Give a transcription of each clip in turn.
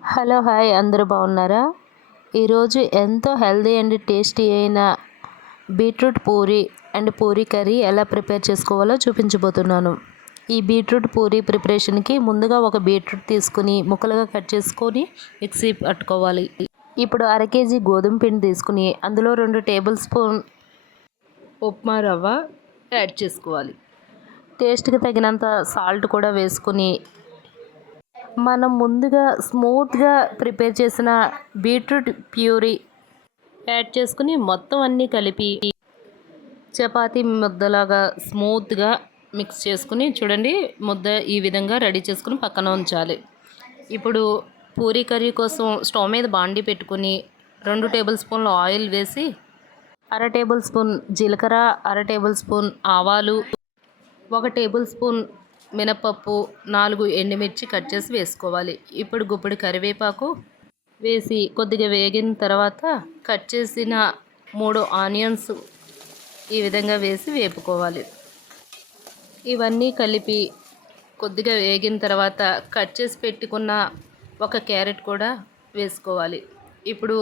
Hello hi అందరూ బాగున్నారా? ఈరోజు ఎంతో హెల్తీ అండ్ టేస్టీ అయిన beetroot puri and puri curry ఎలా ప్రిపేర్ చేసుకోవాలో చూపించబోతున్నాను. ఈ బీట్రూట్ పూరి ప్రిపరేషన్కి ముందుగా ఒక బీట్రూట్ తీసుకుని ముక్కలుగా కట్ చేసుకొని మిక్సీ పట్టుకోవాలి. ఇప్పుడు అర కేజీ గోధుమ పిండి తీసుకుని అందులో 2 టేబుల్ స్పూన్ ఉప్మా రవ్వ యాడ్ చేసుకోవాలి. టేస్ట్కి తగినంత సాల్ట్ కూడా వేసుకుని మనం ముందుగా స్మూత్గా ప్రిపేర్ చేసిన బీట్రూట్ ప్యూరీ యాడ్ చేసుకుని మొత్తం అన్నీ కలిపి చపాతీ ముద్దలాగా స్మూత్గా మిక్స్ చేసుకుని చూడండి, ముద్ద ఈ విధంగా రెడీ చేసుకుని పక్కన ఉంచాలి. ఇప్పుడు పూరీ కర్రీ కోసం స్టవ్ మీద బాండీ పెట్టుకుని 2 టేబుల్ స్పూన్ల ఆయిల్ వేసి అర టేబుల్ స్పూన్ జీలకర్ర, అర టేబుల్ స్పూన్ ఆవాలు, 1 టేబుల్ స్పూన్ మినపప్పు, 4 ఎండుమిర్చి కట్ చేసి వేసుకోవాలి. ఇప్పుడు గుప్పెడు కరివేపాకు వేసి కొద్దిగా వేగిన తర్వాత కట్ చేసిన 3 ఆనియన్స్ ఈ విధంగా వేసి వేపుకోవాలి. ఇవన్నీ కలిపి కొద్దిగా వేగిన తర్వాత కట్ చేసి పెట్టుకున్న 1 క్యారెట్ కూడా వేసుకోవాలి. ఇప్పుడు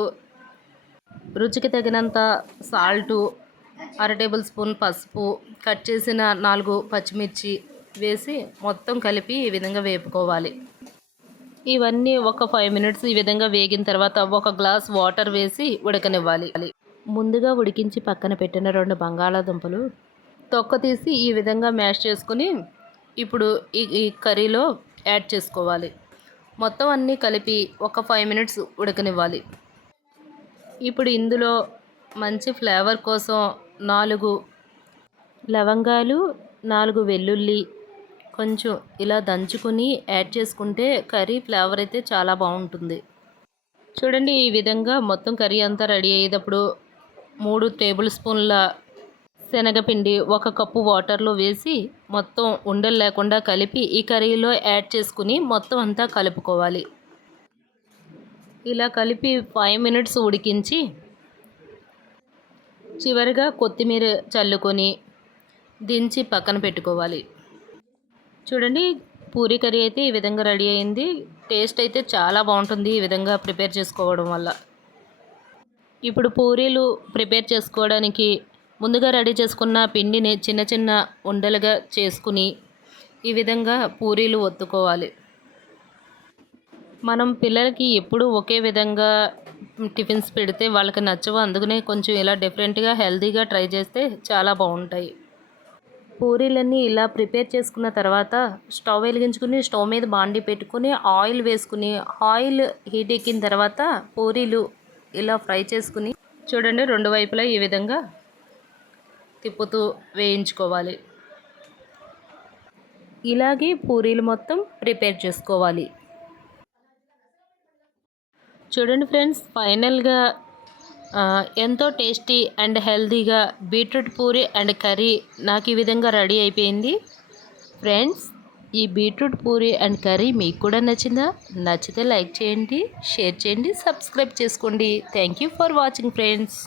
రుచికి తగినంత సాల్టు, అర టేబుల్ స్పూన్ పసుపు, కట్ చేసిన 4 పచ్చిమిర్చి వేసి మొత్తం కలిపి ఈ విధంగా వేపుకోవాలి. ఇవన్నీ ఒక 5 మినిట్స్ ఈ విధంగా వేగిన తర్వాత 1 గ్లాస్ వాటర్ వేసి ఉడకనివ్వాలి. ముందుగా ఉడికించి పక్కన పెట్టిన 2 బంగాళాదుంపలు తొక్క తీసి ఈ విధంగా మ్యాష్ చేసుకుని ఇప్పుడు ఈ కర్రీలో యాడ్ చేసుకోవాలి. మొత్తం అన్నీ కలిపి ఒక 5 మినిట్స్ ఉడకనివ్వాలి. ఇప్పుడు ఇందులో మంచి ఫ్లేవర్ కోసం 4 లవంగాలు, 4 వెల్లుల్లి కొంచెం ఇలా దంచుకుని యాడ్ చేసుకుంటే కర్రీ ఫ్లేవర్ అయితే చాలా బాగుంటుంది. చూడండి, ఈ విధంగా మొత్తం కర్రీ అంతా రెడీ అయ్యేటప్పుడు 3 టేబుల్ స్పూన్ల శనగపిండి 1 కప్పు వాటర్లో వేసి మొత్తం ఉండలు లేకుండా కలిపి ఈ కర్రీలో యాడ్ చేసుకుని మొత్తం అంతా కలుపుకోవాలి. ఇలా కలిపి 5 మినిట్స్ ఉడికించి చివరిగా కొత్తిమీర చల్లుకొని దించి పక్కన పెట్టుకోవాలి. చూడండి, పూరీ కర్రీ అయితే ఈ విధంగా రెడీ అయింది. టేస్ట్ అయితే చాలా బాగుంటుంది ఈ విధంగా ప్రిపేర్ చేసుకోవడం వల్ల. ఇప్పుడు పూరీలు ప్రిపేర్ చేసుకోవడానికి ముందుగా రెడీ చేసుకున్న పిండిని చిన్న చిన్న ఉండలుగా చేసుకుని ఈ విధంగా పూరీలు ఒత్తుకోవాలి. మనం పిల్లలకి ఎప్పుడూ ఒకే విధంగా టిఫిన్స్ పెడితే వాళ్ళకి నచ్చవు. అందుకనే కొంచెం ఇలా డిఫరెంట్గా హెల్తీగా ట్రై చేస్తే చాలా బాగుంటాయి. పూరీలన్నీ ఇలా ప్రిపేర్ చేసుకున్న తర్వాత స్టవ్ వెలిగించుకుని స్టవ్ మీద బాండీ పెట్టుకుని ఆయిల్ వేసుకుని ఆయిల్ హీట్ ఎక్కిన తర్వాత పూరీలు ఇలా ఫ్రై చేసుకుని చూడండి, 2 వైపులా ఈ విధంగా తిప్పుతూ వేయించుకోవాలి. ఇలాగే పూరీలు మొత్తం ప్రిపేర్ చేసుకోవాలి. చూడండి ఫ్రెండ్స్, ఫైనల్గా ఎంతో టేస్టీ అండ్ హెల్తీగా బీట్రూట్ పూరి అండ్ కర్రీ నాకు ఈ విధంగా రెడీ అయిపోయింది. ఫ్రెండ్స్, ఈ బీట్రూట్ పూరి అండ్ కర్రీ మీకు కూడా నచ్చిందా? నచ్చితే లైక్ చేయండి, షేర్ చేయండి, సబ్స్క్రైబ్ చేసుకోండి. Thank you for watching friends.